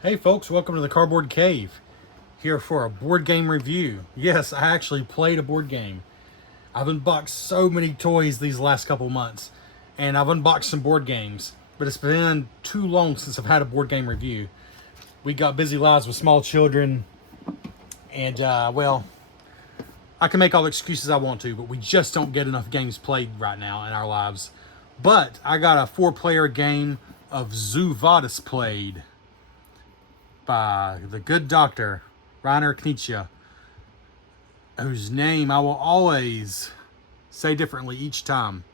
Hey folks, welcome to the Cardboard Cave. Here for a board game review. Yes, I actually played a board game. I've unboxed so many toys these last couple months, and I've unboxed some board games, but it's been too long since I've had a board game review. We got busy lives with small children, and well, I can make all the excuses I want to, but we just don't get enough games played right now in our lives. But I got a 4-player game of Vadis played by the good doctor, Rainer Knizia, whose name I will always say differently each time.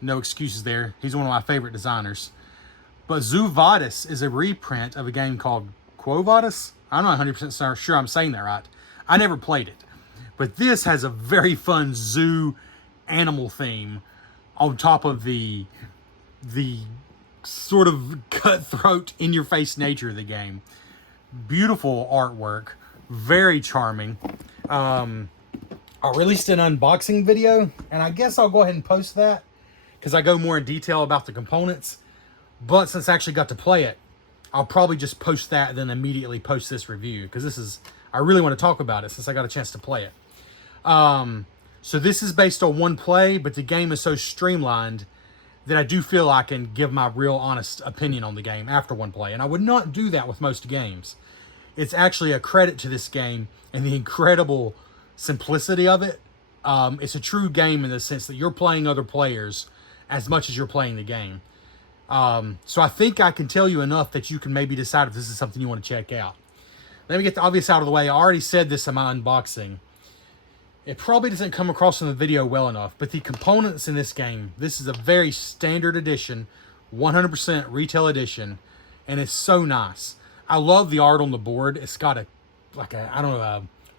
No excuses there. He's one of my favorite designers. But Vadis is a reprint of a game called Quo Vadis. I'm not 100% sure I'm saying that right. I never played it. But this has a very fun zoo animal theme on top of the sort of cutthroat, in-your-face nature of the game. Beautiful artwork, very charming. I released an unboxing video, and I guess I'll go ahead and post that because I go more in detail about the components. But since I actually got to play it, I'll probably just post that and then immediately post this review because I really want to talk about it since I got a chance to play it. So this is based on one play, but the game is so streamlined that I do feel I can give my real honest opinion on the game after one play. And I would not do that with most games. It's actually a credit to this game and the incredible simplicity of it. It's a true game in the sense that you're playing other players as much as you're playing the game. So I think I can tell you enough that you can maybe decide if this is something you want to check out. Let me get the obvious out of the way. I already said this in my unboxing. It probably doesn't come across in the video well enough, but the components in this game, this is a very standard edition, 100% retail edition, and it's so nice. I love the art on the board. It's got a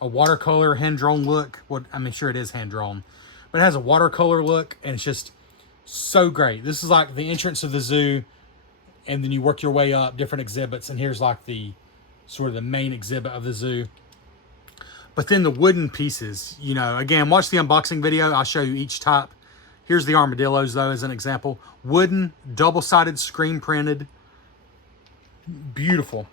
watercolor hand-drawn look. Sure it is hand-drawn, but it has a watercolor look, and it's just so great. This is like the entrance of the zoo, and then you work your way up, different exhibits, and here's like the sort of the main exhibit of the zoo. But then the wooden pieces, again, watch the unboxing video. I'll show you each type. Here's the armadillos, though, as an example. Wooden, double-sided, screen printed. Beautiful.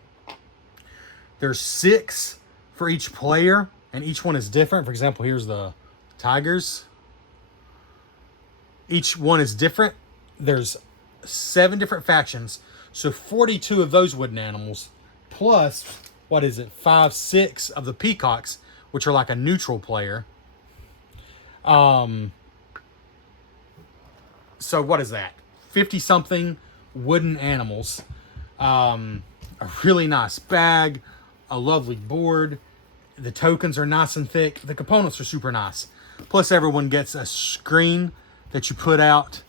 There's 6 for each player, and each one is different. For example, here's the tigers. Each one is different. There's 7 different factions, so 42 of those wooden animals, plus, 6 of the peacocks, which are like a neutral player. So what is that? 50-something wooden animals. A really nice bag. A lovely board. The tokens are nice and thick. The components are super nice. Plus everyone gets a screen that you put out.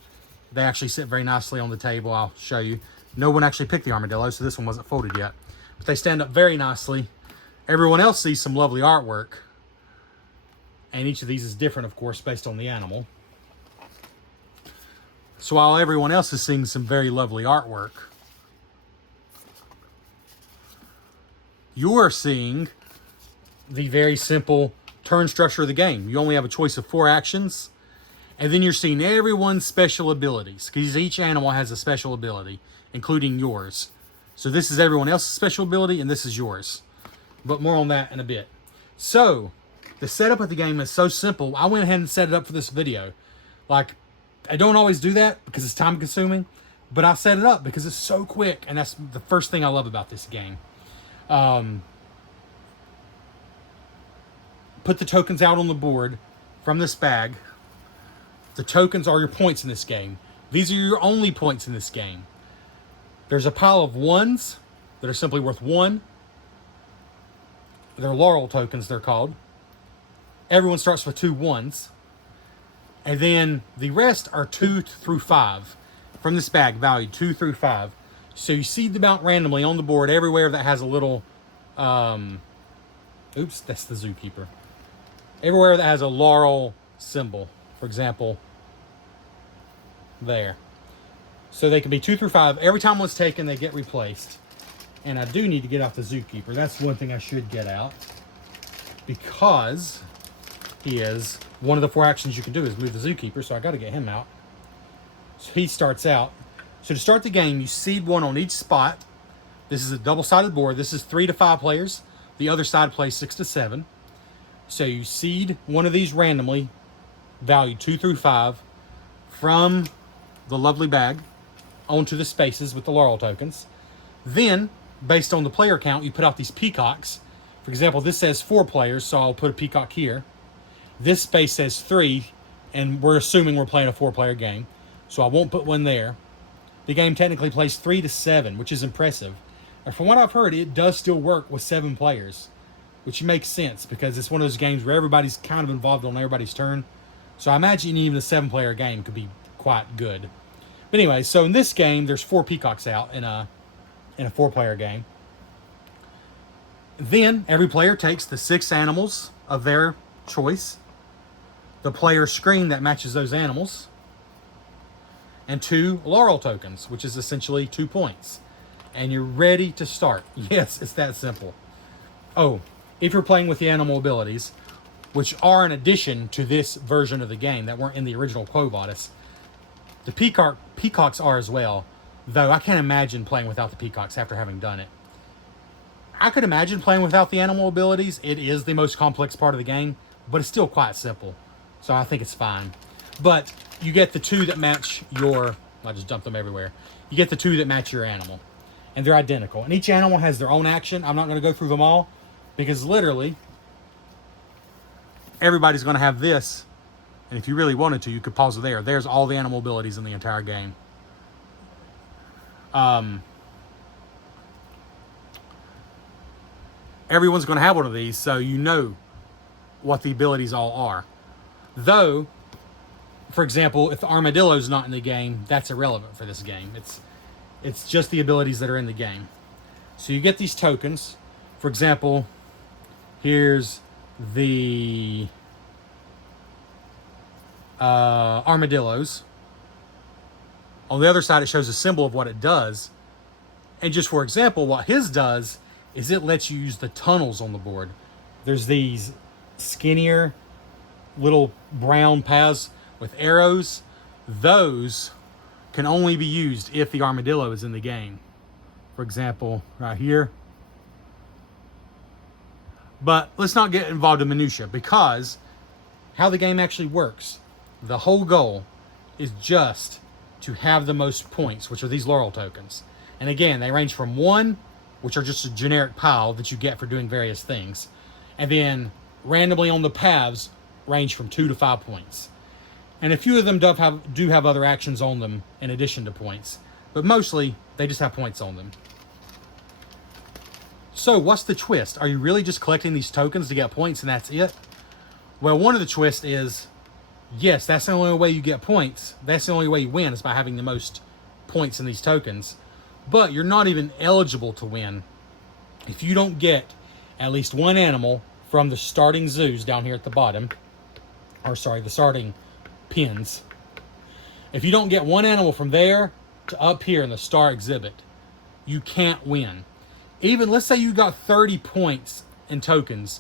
They actually sit very nicely on the table. I'll show you. No one actually picked the armadillo, so this one wasn't folded yet. But they stand up very nicely. Everyone else sees some lovely artwork. And each of these is different, of course, based on the animal. So while everyone else is seeing some very lovely artwork, you're seeing the very simple turn structure of the game. You only have a choice of 4 actions. And then you're seeing everyone's special abilities, because each animal has a special ability, including yours. So this is everyone else's special ability, and this is yours. But more on that in a bit. So, the setup of the game is so simple. I went ahead and set it up for this video. Like, I don't always do that because it's time consuming, but I set it up because it's so quick, and that's the first thing I love about this game. Put the tokens out on the board from this bag. The tokens are your points in this game. These are your only points in this game. There's a pile of 1s that are simply worth 1. They're laurel tokens, they're called. Everyone starts with 2 1s. And then the rest are 2 through 5 from this bag, valued 2 through 5. So you seed them out randomly on the board everywhere that has a little... oops, that's the zookeeper. Everywhere that has a laurel symbol. For example, there. So they can be 2 through 5. Every time one's taken, they get replaced. And I do need to get out the zookeeper. That's one thing I should get out. Because he is one of the 4 actions you can do is move the zookeeper. So I got to get him out. So he starts out. So to start the game, you seed one on each spot. This is a double-sided board. This is 3 to 5 players. The other side plays 6 to 7. So you seed one of these randomly, valued 2 through 5, from the lovely bag onto the spaces with the laurel tokens. Then, based on the player count, you put out these peacocks. For example, this says 4 players, so I'll put a peacock here. This space says 3, and we're assuming we're playing a 4-player game, so I won't put one there. The game technically plays 3 to 7, which is impressive. And from what I've heard, it does still work with 7 players, which makes sense because it's one of those games where everybody's kind of involved on everybody's turn. So I imagine even a 7-player game could be quite good. But anyway, so in this game, there's 4 peacocks out in a 4-player game. Then every player takes the 6 animals of their choice, the player screen that matches those animals, and 2 laurel tokens, which is essentially 2 points. And you're ready to start. Yes, it's that simple. Oh, if you're playing with the animal abilities, which are an addition to this version of the game that weren't in the original Quo Vadis, the peacocks are as well, though I can't imagine playing without the peacocks after having done it. I could imagine playing without the animal abilities. It is the most complex part of the game, but it's still quite simple. So I think it's fine. But you get the 2 that match your... I just dumped them everywhere. You get the 2 that match your animal. And they're identical. And each animal has their own action. I'm not going to go through them all, because literally, everybody's going to have this. And if you really wanted to, you could pause it there. There's all the animal abilities in the entire game. Everyone's going to have one of these, so you know what the abilities all are. Though, for example, if the armadillo's not in the game, that's irrelevant for this game. It's just the abilities that are in the game. So you get these tokens. For example, here's the armadillos. On the other side, it shows a symbol of what it does. And just for example, what his does is it lets you use the tunnels on the board. There's these skinnier little brown paths with arrows. Those can only be used if the armadillo is in the game. For example, right here. But let's not get involved in minutia, because how the game actually works, the whole goal is just to have the most points, which are these laurel tokens. And again, they range from 1, which are just a generic pile that you get for doing various things, and then randomly on the paths range from 2 to 5 points. And a few of them do have other actions on them in addition to points, but mostly they just have points on them. So what's the twist? Are you really just collecting these tokens to get points and that's it? Well, one of the twists is, yes, that's the only way you get points. That's the only way you win, is by having the most points in these tokens. But you're not even eligible to win if you don't get at least one animal from the starting zoos down here at the bottom. Or sorry, the starting pins. If you don't get one animal from there to up here in the star exhibit, you can't win. Even, let's say you got 30 points in tokens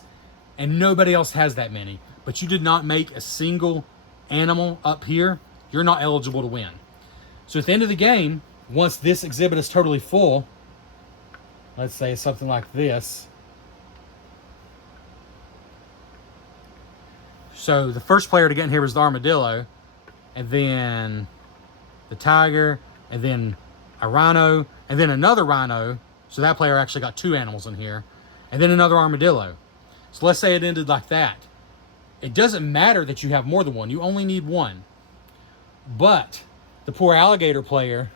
and nobody else has that many, but you did not make a single animal up here, you're not eligible to win. So at the end of the game, once this exhibit is totally full, let's say something like this. So the first player to get in here was the armadillo, and then the tiger, and then a rhino, and then another rhino. So that player actually got 2 animals in here, and then another armadillo. So let's say it ended like that. It doesn't matter that you have more than one. You only need one. But the poor alligator player,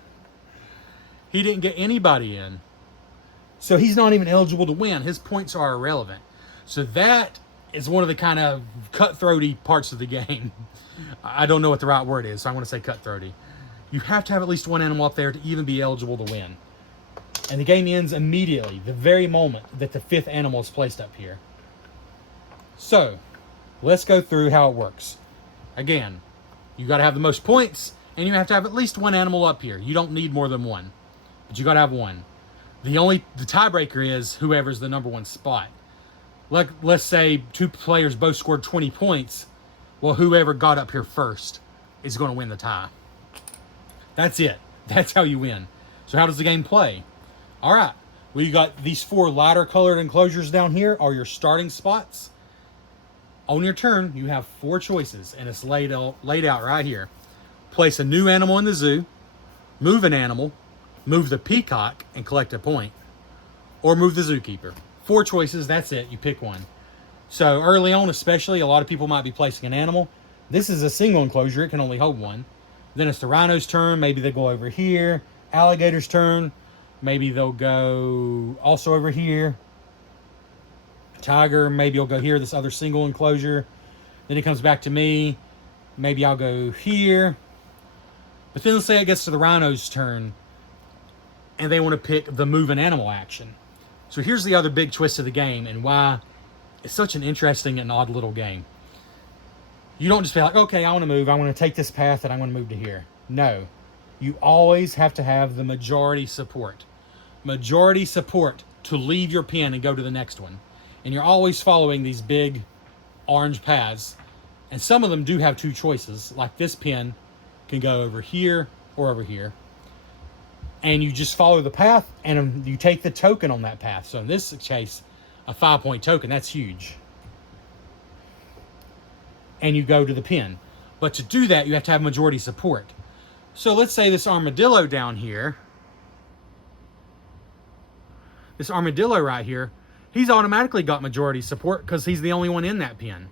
he didn't get anybody in. So he's not even eligible to win. His points are irrelevant. So that is one of the kind of cutthroaty parts of the game. I don't know what the right word is, so I want to say cutthroaty. You have to have at least one animal up there to even be eligible to win. And the game ends immediately, the very moment that the 5th animal is placed up here. So, let's go through how it works. Again, you got to have the most points, and you have to have at least one animal up here. You don't need more than one, but you got to have one. The tiebreaker is whoever's the number 1 spot. Let's say 2 players both scored 20 points. Well, whoever got up here first is going to win the tie. That's it. That's how you win. So how does the game play? All right. Well, you got these 4 lighter colored enclosures down here are your starting spots. On your turn, you have 4 choices, and it's laid out right here. Place a new animal in the zoo, move an animal, move the peacock and collect a point, or move the zookeeper. 4 choices, that's it, you pick one. So early on especially, a lot of people might be placing an animal. This is a single enclosure, it can only hold one. Then it's the rhino's turn, maybe they go over here. Alligator's turn, maybe they'll go also over here. Tiger, maybe you'll go here, this other single enclosure. Then it comes back to me, maybe I'll go here. But then let's say it gets to the rhino's turn, and they want to pick the move an animal action. So here's the other big twist of the game, and why it's such an interesting and odd little game. You don't just be like, okay, I want to move, I want to take this path, and I'm going to move to here. No. You always have to have the majority support. Majority support to leave your pin and go to the next one. And you're always following these big orange paths. And some of them do have 2 choices. Like this pin can go over here or over here. And you just follow the path and you take the token on that path. So in this case, a 5-point token, that's huge. And you go to the pin. But to do that, you have to have majority support. So let's say this armadillo down here, this armadillo right here, he's automatically got majority support because he's the only one in that pen.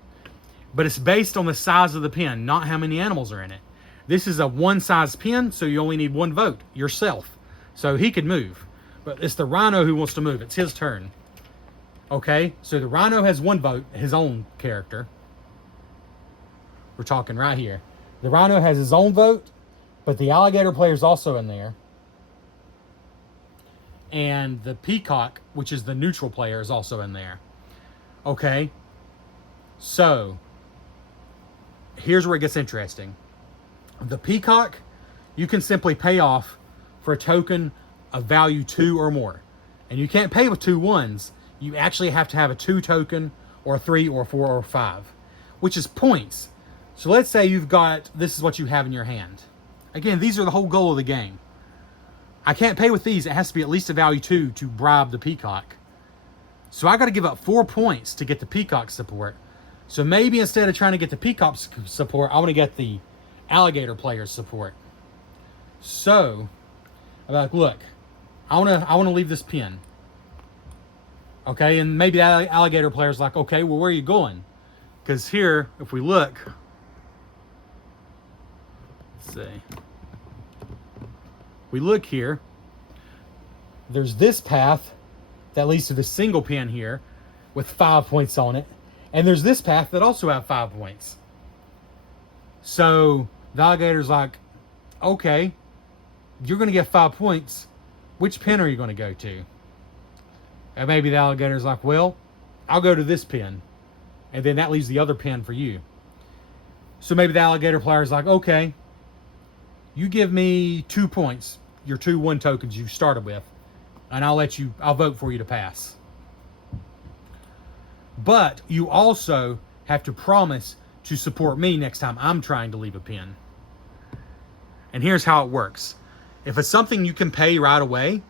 But it's based on the size of the pen, not how many animals are in it. This is a one-size pen, so you only need 1 vote, yourself. So he could move. But it's the rhino who wants to move. It's his turn. Okay, so the rhino has 1 vote, his own character. We're talking right here. The rhino has his own vote, but the alligator player is also in there. And the peacock, which is the neutral player, is also in there. Okay, so here's where it gets interesting. The peacock, you can simply pay off for a token of value 2 or more. And you can't pay with 2 ones. You actually have to have a 2 token, or 3 or 4 or 5, which is points. So let's say you've got, this is what you have in your hand. Again, these are the whole goal of the game. I can't pay with these. It has to be at least a value 2 to bribe the peacock. So I got to give up 4 points to get the peacock support. So maybe instead of trying to get the peacock support, I want to get the alligator player's support. So I'm like, look, I want to leave this pin. Okay, and maybe the alligator player's like, okay, well, where are you going? Because here, if we look, let's see. We look here, there's this path that leads to the single pin here with 5 points on it. And there's this path that also have 5 points. So the alligator's like, okay, you're going to get 5 points. Which pin are you going to go to? And maybe the alligator's like, well, I'll go to this pin. And then that leaves the other pin for you. So maybe the alligator player's like, okay, you give me 2 points, your 2 1 tokens you started with, and I'll vote for you to pass. But you also have to promise to support me next time I'm trying to leave a pin. And here's how it works. If it's something you can pay right away,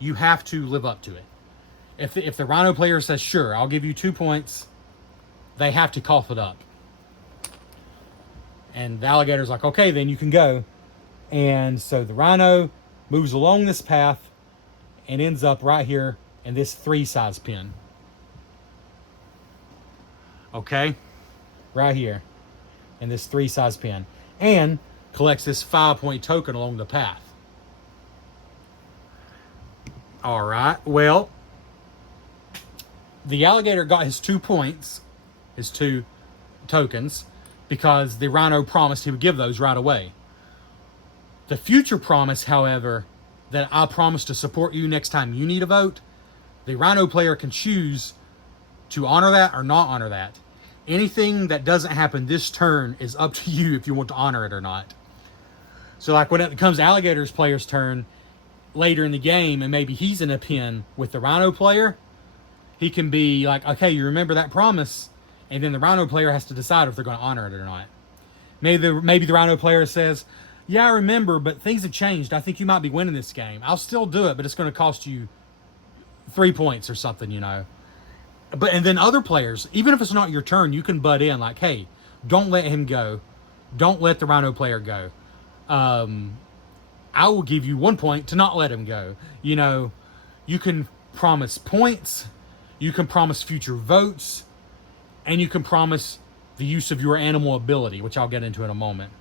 you have to live up to it. If the rhino player says, sure, I'll give you 2 points, they have to cough it up. And the alligator's like, okay, then you can go. And so the rhino moves along this path and ends up right here in this 3 size pin. Okay? Right here in this 3 size pin. And collects this 5 point token along the path. All right, well, the alligator got his 2 points, his 2 tokens, because the rhino promised he would give those right away. The future promise, however, that I promise to support you next time you need a vote, the rhino player can choose to honor that or not honor that. Anything that doesn't happen this turn is up to you if you want to honor it or not. So like when it comes to alligator's player's turn later in the game, and maybe he's in a pin with the rhino player, he can be like, okay, you remember that promise, and then the rhino player has to decide if they're going to honor it or not. Maybe the rhino player says, yeah, I remember, but things have changed. I think you might be winning this game. I'll still do it, but it's going to cost you 3 points or something, you know. And then other players, even if it's not your turn, you can butt in like, hey, don't let him go. Don't let the Rhino player go. I will give you 1 point to not let him go. You know, you can promise points, you can promise future votes, and you can promise the use of your animal ability, which I'll get into in a moment.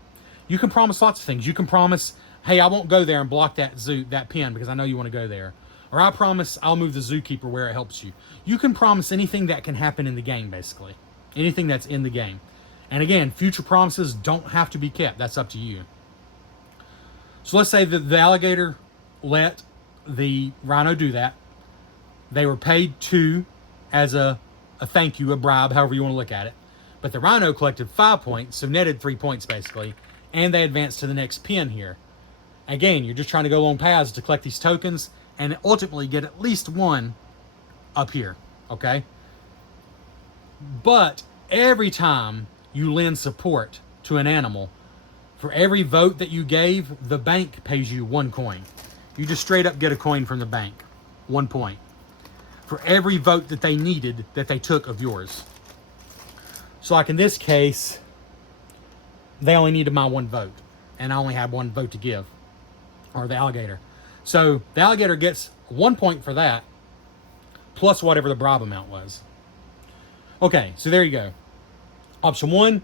You can promise lots of things. You can promise, hey, I won't go there and block that pen because I know you want to go there. Or I promise I'll move the zookeeper where it helps you. You can promise anything that can happen in the game, basically. Anything that's in the game. And again, future promises don't have to be kept. That's up to you. So let's say that the alligator let the rhino do that. They were paid 2 as a thank you, a bribe, however you want to look at it. But the rhino collected 5 points, so netted 3 points basically. And they advanced to the next pin here. Again, you're just trying to go along paths to collect these tokens and ultimately get at least 1 up here, okay? But every time you lend support to an animal, for every vote that you gave, the bank pays you 1 coin. You just straight up get a coin from the bank. 1 point. For every vote that they needed, that they took of yours. So like in this case, they only needed my 1 vote. And I only had 1 vote to give. Or the alligator. So the alligator gets 1 point for that, plus whatever the bribe amount was. Okay, so there you go. Option 1,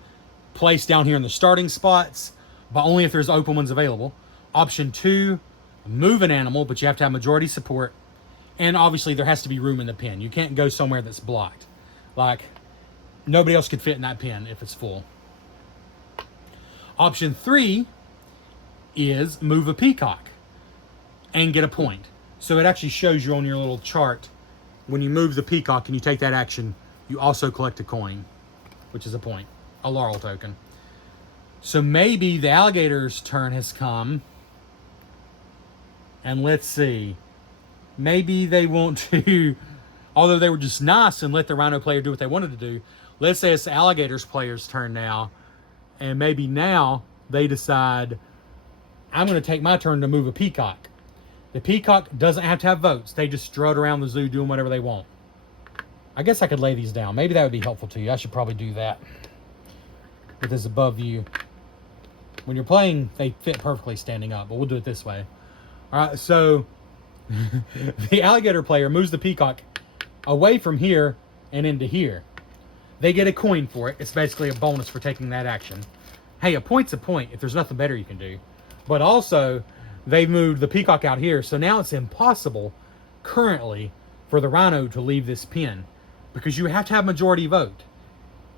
place down here in the starting spots, but only if there's open ones available. Option 2, move an animal, but you have to have majority support. And obviously there has to be room in the pen. You can't go somewhere that's blocked. Like, nobody else could fit in that pen if it's full. Option 3 is move a peacock and get a point. So it actually shows you on your little chart, when you move the peacock and you take that action, you also collect a coin, which is a point, a laurel token. So maybe the alligator's turn has come, and let's see, maybe they want to, although they were just nice and let the rhino player do what they wanted to do, let's say it's the alligator's player's turn now, and maybe now they decide, I'm going to take my turn to move a peacock. The peacock doesn't have to have votes. They just strut around the zoo doing whatever they want. I guess I could lay these down. Maybe that would be helpful to you. I should probably do that with this above view. When you're playing, they fit perfectly standing up, but we'll do it this way. All right, so the alligator player moves the peacock away from here and into here. They get a coin for it. It's basically a bonus for taking that action. Hey, a point's a point if there's nothing better you can do. But also, they've moved the peacock out here, so now it's impossible currently for the rhino to leave this pen because you have to have majority vote.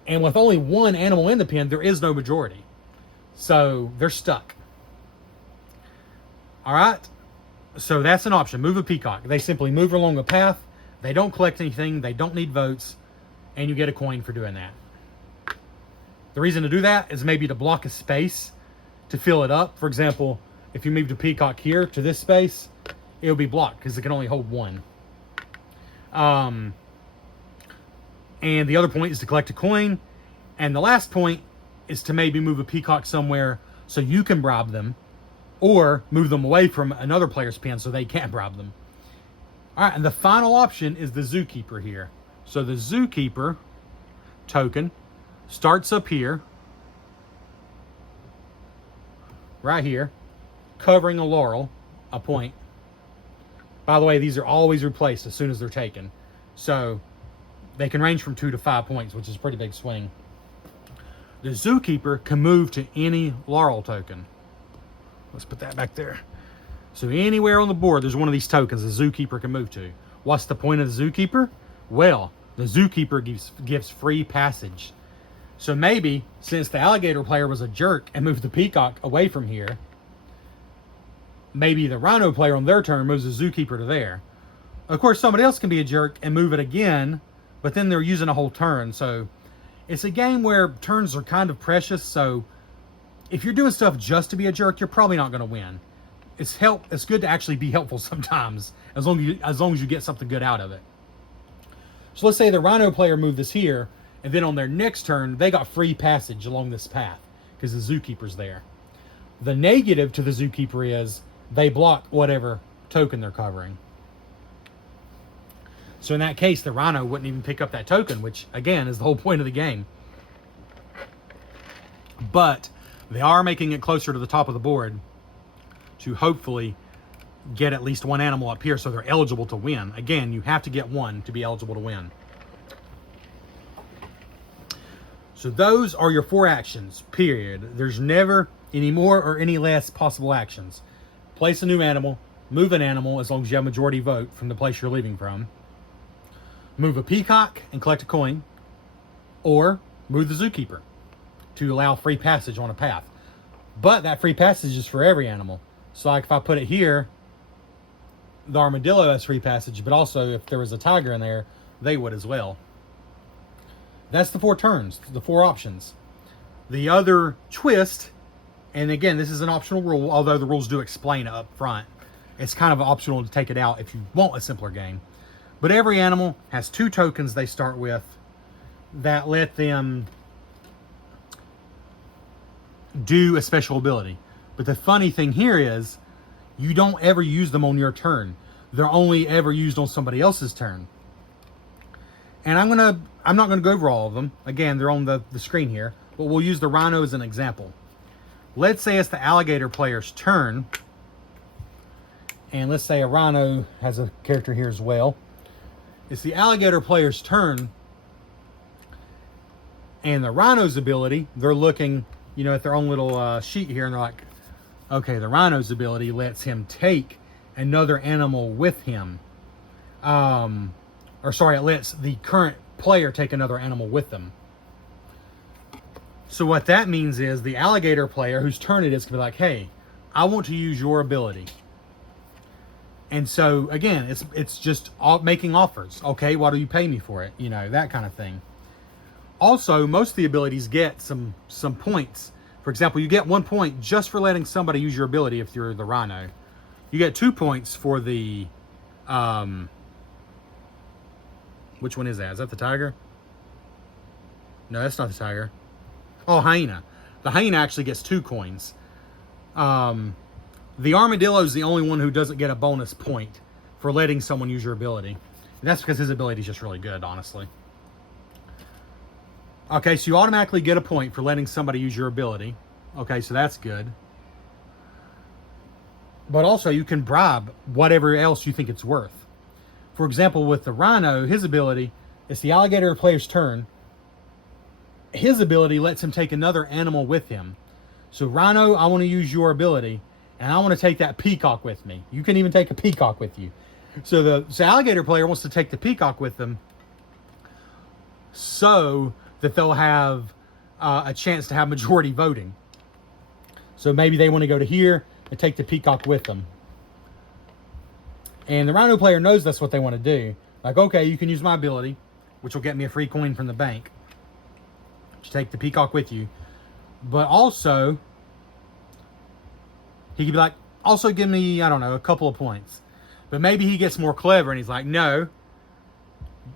And with only 1 animal in the pen, there is no majority. So they're stuck. All right. So that's an option. Move a peacock. They simply move along a path. They don't collect anything. They don't need votes. And you get a coin for doing that. The reason to do that is maybe to block a space to fill it up. For example, if you moved a peacock here to this space, it'll be blocked because it can only hold 1. And the other point is to collect a coin. And the last point is to maybe move a peacock somewhere so you can bribe them, or move them away from another player's pen so they can't bribe them. All right, and the final option is the zookeeper here. So the zookeeper token starts up here, right here, covering a laurel, a point. By the way, these are always replaced as soon as they're taken. So they can range from 2 to 5 points, which is a pretty big swing. The zookeeper can move to any laurel token. Let's put that back there. So anywhere on the board, there's one of these tokens the zookeeper can move to. What's the point of the zookeeper? Well, the zookeeper gives free passage. So maybe, since the alligator player was a jerk and moved the peacock away from here, maybe the rhino player on their turn moves the zookeeper to there. Of course, somebody else can be a jerk and move it again, but then they're using a whole turn. So it's a game where turns are kind of precious. So if you're doing stuff just to be a jerk, you're probably not going to win. It's good to actually be helpful sometimes, as long as you get something good out of it. So let's say the rhino player moved this here, and then on their next turn, they got free passage along this path because the zookeeper's there. The negative to the zookeeper is they block whatever token they're covering. So in that case, the Rhino wouldn't even pick up that token, which, again, is the whole point of the game. But they are making it closer to the top of the board to hopefully get at least one animal up here so they're eligible to win. Again, you have to get one to be eligible to win. So those are your 4 actions, period. There's never any more or any less possible actions. Place a new animal, move an animal as long as you have majority vote from the place you're leaving from. Move a peacock and collect a coin, or move the zookeeper to allow free passage on a path. But that free passage is for every animal. So like if I put it here, the armadillo has free passage, but also if there was a tiger in there, they would as well. That's the 4 turns, the 4 options. The other twist, and again, this is an optional rule, although the rules do explain it up front. It's kind of optional to take it out if you want a simpler game. But every animal has 2 tokens they start with that let them do a special ability. But the funny thing here is you don't ever use them on your turn. They're only ever used on somebody else's turn. And I'm not gonna go over all of them. Again, they're on the screen here, but we'll use the rhino as an example. Let's say it's the alligator player's turn. And let's say a rhino has a character here as well. It's the alligator player's turn. And the rhino's ability, they're looking, at their own little sheet here, and they're like, okay, the rhino's ability lets him take another animal with him. It lets the current player take another animal with them. So what that means is the alligator player whose turn it is can be like, hey, I want to use your ability. And so, again, it's just making offers. Okay, why do you pay me for it? That kind of thing. Also, most of the abilities get some points. For example, you get 1 point just for letting somebody use your ability if you're the rhino. You get 2 points for the... which one is that? Is that the tiger? No, that's not the tiger. Oh, hyena. The hyena actually gets 2 coins. The armadillo is the only one who doesn't get a bonus point for letting someone use your ability. And that's because his ability is just really good, honestly. Okay, so you automatically get a point for letting somebody use your ability. Okay, so that's good. But also, you can bribe whatever else you think it's worth. For example, with the rhino, his ability, it's the alligator player's turn. His ability lets him take another animal with him. So, rhino, I want to use your ability, and I want to take that peacock with me. You can even take a peacock with you. So, the alligator player wants to take the peacock with them so that they'll have a chance to have majority voting. So, maybe they want to go to here and take the peacock with them. And the rhino player knows that's what they want to do. Like, okay, you can use my ability, which will get me a free coin from the bank to take the peacock with you. But also, he could be like, also give me, I don't know, a couple of points. But maybe he gets more clever and he's like, no,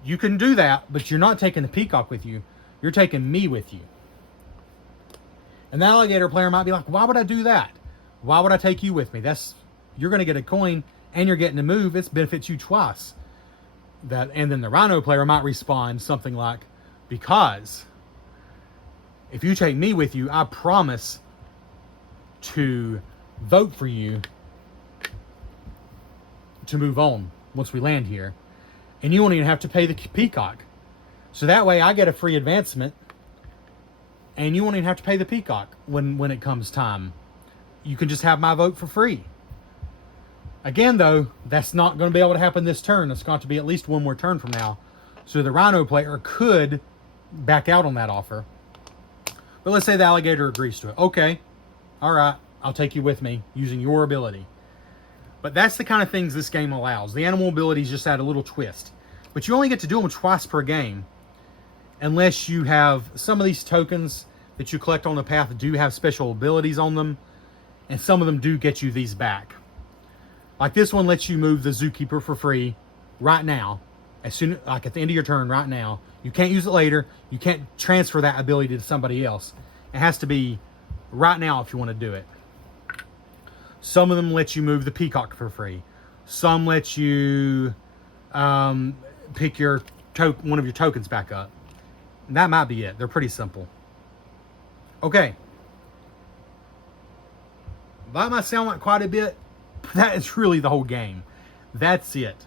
you can do that, but you're not taking the peacock with you. You're taking me with you. And the alligator player might be like, why would I do that? Why would I take you with me? You're going to get a coin and you're getting to move. It benefits you twice. And then the rhino player might respond something like, because if you take me with you, I promise to vote for you to move on once we land here. And you won't even have to pay the peacock. So that way I get a free advancement and you won't even have to pay the peacock when it comes time. You can just have my vote for free. Again, though, that's not going to be able to happen this turn. It's got to be at least one more turn from now. So the rhino player could back out on that offer. But let's say the alligator agrees to it. Okay, all right, I'll take you with me using your ability. But that's the kind of things this game allows. The animal abilities just add a little twist. But you only get to do them twice per game. Unless you have some of these tokens that you collect on the path do have special abilities on them. And some of them do get you these back. Like this one lets you move the zookeeper for free right now. Like at the end of your turn right now. You can't use it later. You can't transfer that ability to somebody else. It has to be right now if you want to do it. Some of them let you move the peacock for free. Some let you pick your one of your tokens back up. And that might be it. They're pretty simple. Okay. That might sound like quite a bit, but that is really the whole game. That's it.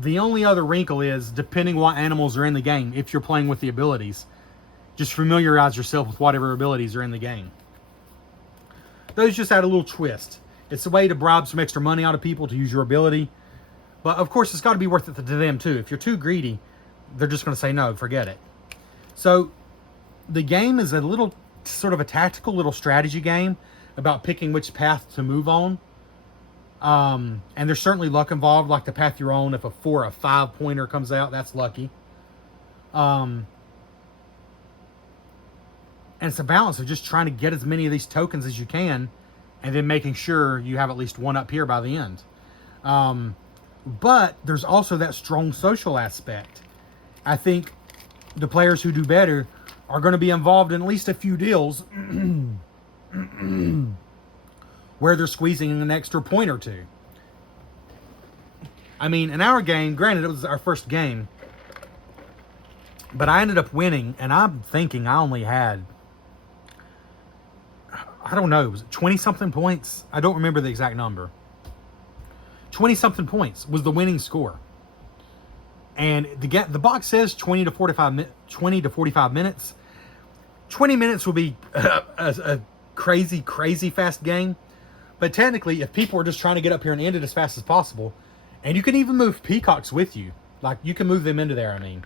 The only other wrinkle is, depending what animals are in the game, if you're playing with the abilities, just familiarize yourself with whatever abilities are in the game. Those just add a little twist. It's a way to bribe some extra money out of people to use your ability. But of course, it's got to be worth it to them too. If you're too greedy, they're just going to say no, forget it. So the game is a little sort of a tactical little strategy game about picking which path to move on. And there's certainly luck involved, like the path you're on. If a 4 or 5 pointer comes out, that's lucky. And it's a balance of just trying to get as many of these tokens as you can, and then making sure you have at least one up here by the end. But there's also that strong social aspect. I think the players who do better are going to be involved in at least a few deals where they're squeezing an extra point or two. I mean, in our game, granted, it was our first game, but I ended up winning, and I'm thinking I only had, I don't know, was it 20-something points? I don't remember the exact number. 20-something points was the winning score. And the box says 20 to 45 minutes. 20 minutes will be a crazy, crazy fast game. But technically, if people are just trying to get up here and end it as fast as possible, and you can even move peacocks with you. Like, you can move them into there, I mean.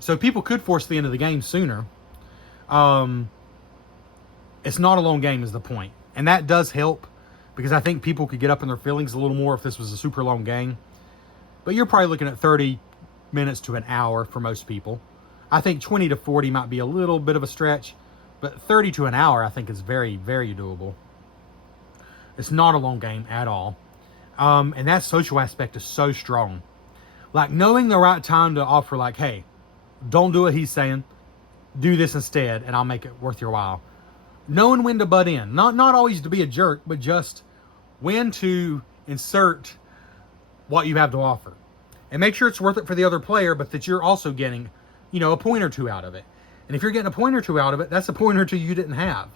So people could force the end of the game sooner. It's not a long game is the point. And that does help, because I think people could get up in their feelings a little more if this was a super long game. But you're probably looking at 30 minutes to an hour for most people. I think 20 to 40 might be a little bit of a stretch, but 30 to an hour I think is very, very doable. It's not a long game at all. And that social aspect is so strong. Like, knowing the right time to offer, like, hey, don't do what he's saying. Do this instead, and I'll make it worth your while. Knowing when to butt in. Not always to be a jerk, but just when to insert what you have to offer. And make sure it's worth it for the other player, but that you're also getting, a point or two out of it. And if you're getting a point or two out of it, that's a point or two you didn't have,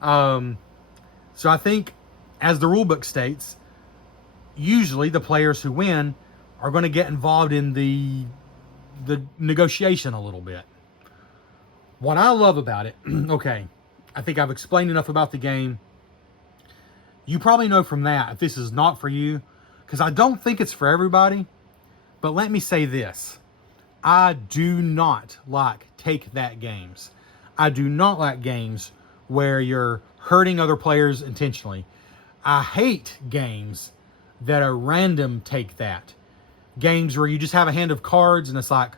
So I think, as the rulebook states, usually the players who win are going to get involved in the negotiation a little bit. What I love about it, okay, I think I've explained enough about the game. You probably know from that if this is not for you, because I don't think it's for everybody. But let me say this. I do not like take-that games. I do not like games where you're hurting other players intentionally. I hate games that are random take-that. Games where you just have a hand of cards and it's like,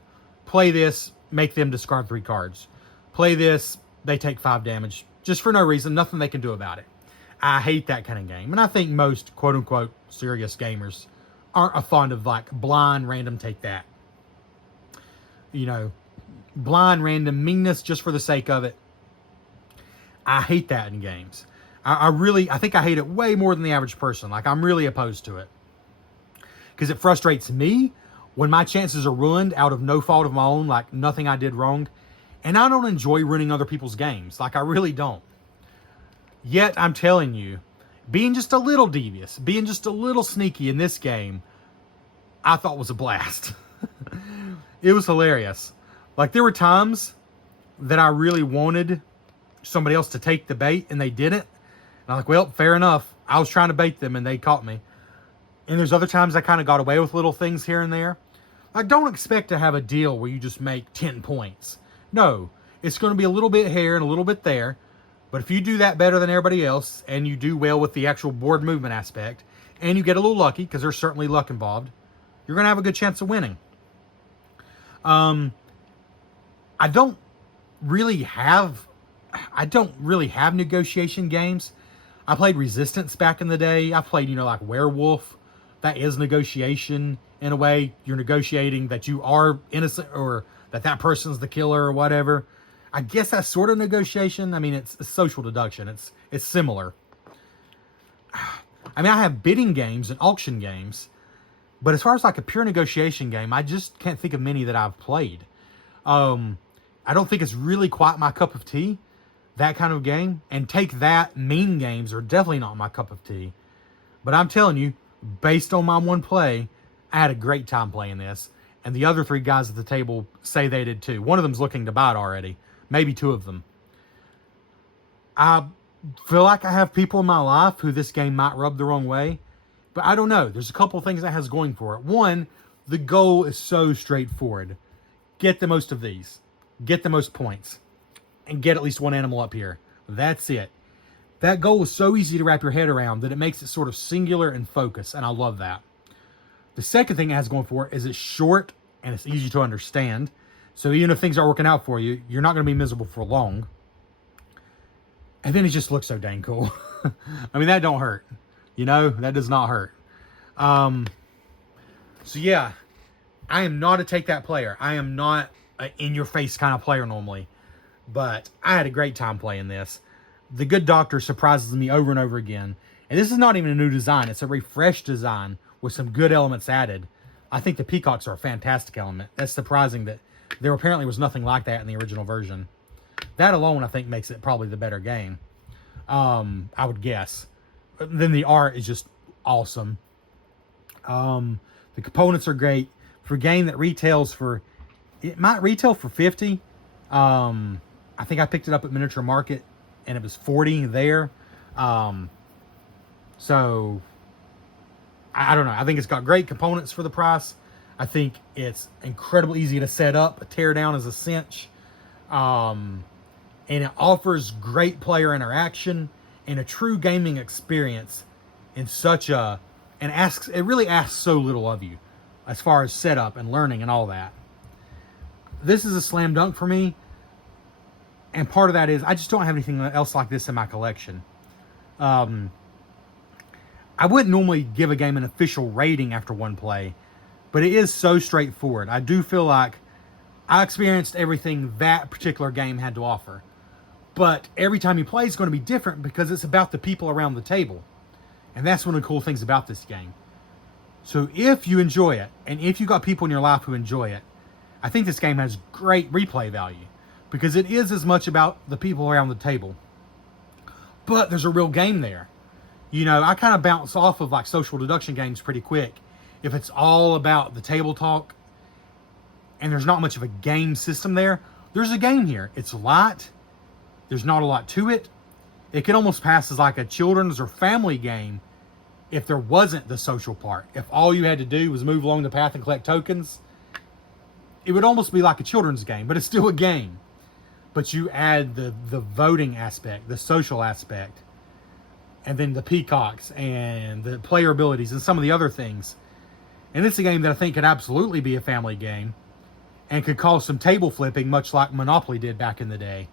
play this, make them discard 3 cards. Play this, they take 5 damage. Just for no reason, nothing they can do about it. I hate that kind of game. And I think most quote-unquote serious gamers aren't fond of, like, blind random take-that. Blind random meanness just for the sake of it. I hate that in games. I think I hate it way more than the average person. Like, I'm really opposed to it. Because it frustrates me when my chances are ruined out of no fault of my own, like nothing I did wrong. And I don't enjoy ruining other people's games. Like, I really don't. Yet, I'm telling you, being just a little devious, being just a little sneaky in this game, I thought was a blast. It was hilarious. Like, there were times that I really wanted somebody else to take the bait, and they didn't. And I'm like, well, fair enough. I was trying to bait them, and they caught me. And there's other times I kind of got away with little things here and there. Like, don't expect to have a deal where you just make 10 points. No, it's going to be a little bit here and a little bit there. But if you do that better than everybody else, and you do well with the actual board movement aspect, and you get a little lucky, because there's certainly luck involved, you're going to have a good chance of winning. I don't really have negotiation games. I played Resistance back in the day. I played, like Werewolf. That is negotiation in a way. You're negotiating that you are innocent or that person's the killer or whatever. I guess that's sort of negotiation. I mean, it's a social deduction. It's similar. I mean, I have bidding games and auction games. But as far as like a pure negotiation game, I just can't think of many that I've played. I don't think it's really quite my cup of tea, that kind of game. And take that, mean games are definitely not my cup of tea. But I'm telling you, based on my one play, I had a great time playing this. And the other 3 guys at the table say they did too. One of them's looking to buy it already. Maybe 2 of them. I feel like I have people in my life who this game might rub the wrong way. But I don't know. There's a couple of things that has going for it. One, the goal is so straightforward. Get the most of these. Get the most points. And get at least 1 animal up here. That's it. That goal is so easy to wrap your head around that it makes it sort of singular and focused. And I love that. The second thing it has going for it is it's short and it's easy to understand. So even if things aren't working out for you, you're not going to be miserable for long. And then it just looks so dang cool. I mean, that don't hurt. You know, that does not hurt. So yeah, I am not a take that player. I am not an in-your-face kind of player normally. But I had a great time playing this. The Good Doctor surprises me over and over again. And this is not even a new design. It's a refreshed design with some good elements added. I think the peacocks are a fantastic element. That's surprising that there apparently was nothing like that in the original version. That alone, I think, makes it probably the better game. I would guess. Then the art is just awesome. The components are great. For a game that retails for... It might retail for $50. I think I picked it up at Miniature Market, and it was $40 there. So... I don't know. I think it's got great components for the price. I think it's incredibly easy to set up. A tear down is a cinch. And it offers great player interaction and a true gaming experience in such a... And it really asks so little of you as far as setup and learning and all that. This is a slam dunk for me. And part of that is I just don't have anything else like this in my collection. I wouldn't normally give a game an official rating after one play, but it is so straightforward. I do feel like I experienced everything that particular game had to offer. But every time you play is going to be different because it's about the people around the table. And that's one of the cool things about this game. So if you enjoy it, and if you got people in your life who enjoy it, I think this game has great replay value. Because it is as much about the people around the table. But there's a real game there. You know, I kind of bounce off of like social deduction games pretty quick. If it's all about the table talk and there's not much of a game system there, there's a game here. It's light. There's not a lot to it. It could almost pass as like a children's or family game if there wasn't the social part. If all you had to do was move along the path and collect tokens, it would almost be like a children's game, but it's still a game. But you add the voting aspect, the social aspect, and then the peacocks and the player abilities and some of the other things. And it's a game that I think could absolutely be a family game and could cause some table flipping, much like Monopoly did back in the day.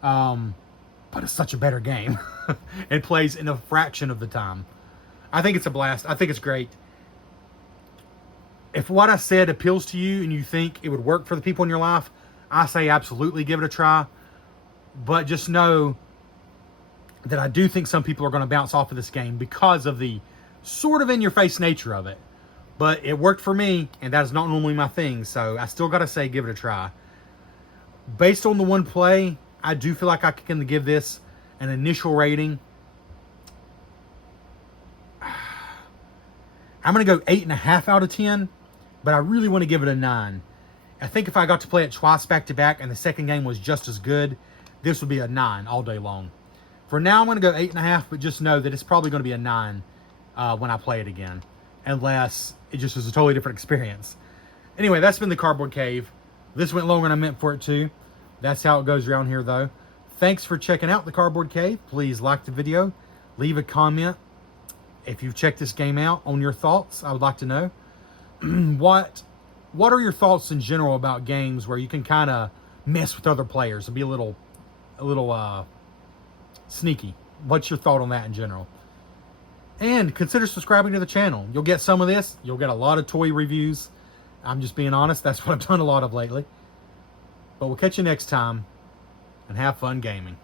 But it's such a better game. It plays in a fraction of the time. I think it's a blast. I think it's great. If what I said appeals to you and you think it would work for the people in your life, I say absolutely give it a try. But just know that I do think some people are going to bounce off of this game because of the sort of in-your-face nature of it. But it worked for me, and that is not normally my thing, so I still got to say give it a try. Based on the one play, I do feel like I can give this an initial rating. I'm going to go 8.5 out of 10, but I really want to give it a 9. I think if I got to play it twice back-to-back and the second game was just as good, this would be a 9 all day long. For now, I'm going to go 8.5, but just know that it's probably going to be a 9 when I play it again. Unless it just was a totally different experience. Anyway, that's been the Cardboard Cave. This went longer than I meant for it to. That's how it goes around here, though. Thanks for checking out the Cardboard Cave. Please like the video. Leave a comment if you've checked this game out on your thoughts. I would like to know. What are your thoughts in general about games where you can kind of mess with other players and be a little sneaky? What's your thought on that in general? And consider subscribing to the channel. You'll get some of this. You'll get a lot of toy reviews. I'm just being honest. That's what I've done a lot of lately. But we'll catch you next time. And have fun gaming.